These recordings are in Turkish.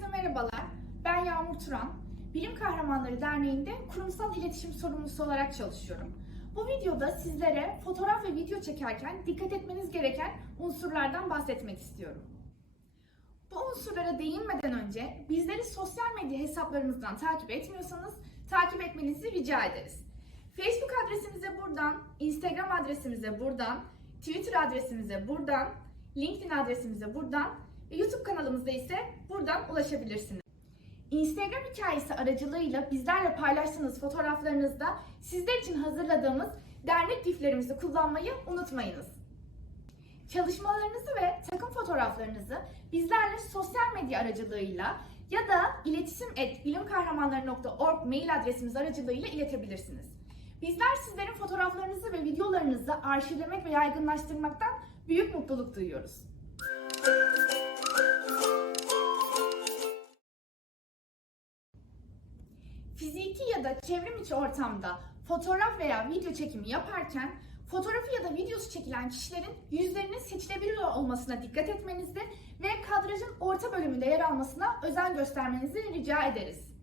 Merhabalar, ben Yağmur Turan. Bilim Kahramanları Derneği'nde kurumsal iletişim sorumlusu olarak çalışıyorum. Bu videoda sizlere fotoğraf ve video çekerken dikkat etmeniz gereken unsurlardan bahsetmek istiyorum. Bu unsurlara değinmeden önce bizleri sosyal medya hesaplarımızdan takip etmiyorsanız takip etmenizi rica ederiz. Facebook adresimize buradan, Instagram adresimize buradan, Twitter adresimize buradan, LinkedIn adresimize buradan YouTube kanalımızda ise buradan ulaşabilirsiniz. Instagram hikayesi aracılığıyla bizlerle paylaştığınız fotoğraflarınızda sizler için hazırladığımız dernek giflerimizi kullanmayı unutmayınız. Çalışmalarınızı ve takım fotoğraflarınızı bizlerle sosyal medya aracılığıyla ya da iletişim.bilimkahramanları.org mail adresimiz aracılığıyla iletebilirsiniz. Bizler sizlerin fotoğraflarınızı ve videolarınızı arşivlemek ve yaygınlaştırmaktan büyük mutluluk duyuyoruz. Fiziki ya da çevrim içi ortamda fotoğraf veya video çekimi yaparken fotoğrafı ya da videosu çekilen kişilerin yüzlerinin seçilebilir olmasına dikkat etmenizi ve kadrajın orta bölümünde yer almasına özen göstermenizi rica ederiz.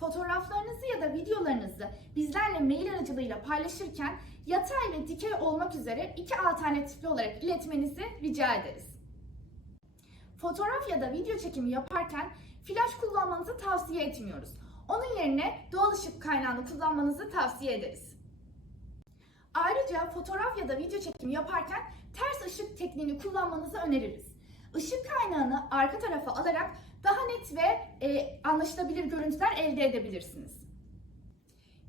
Fotoğraflarınızı ya da videolarınızı bizlerle mail aracılığıyla paylaşırken yatay ve dikey olmak üzere iki alternatifli olarak iletmenizi rica ederiz. Fotoğraf ya da video çekimi yaparken flash kullanmanızı tavsiye etmiyoruz. Onun yerine doğal ışık kaynağını kullanmanızı tavsiye ederiz. Ayrıca fotoğraf ya da video çekimi yaparken ters ışık tekniğini kullanmanızı öneririz. Işık kaynağını arka tarafa alarak daha net ve e, anlaşılabilir görüntüler elde edebilirsiniz.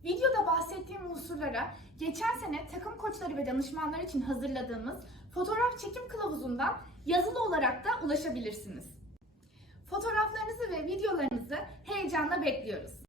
Videoda bahsettiğim unsurlara geçen sene takım koçları ve danışmanlar için hazırladığımız fotoğraf çekim kılavuzundan yazılı olarak da ulaşabilirsiniz. Fotoğraflarınızı ve videolarınızı heyecanla bekliyoruz.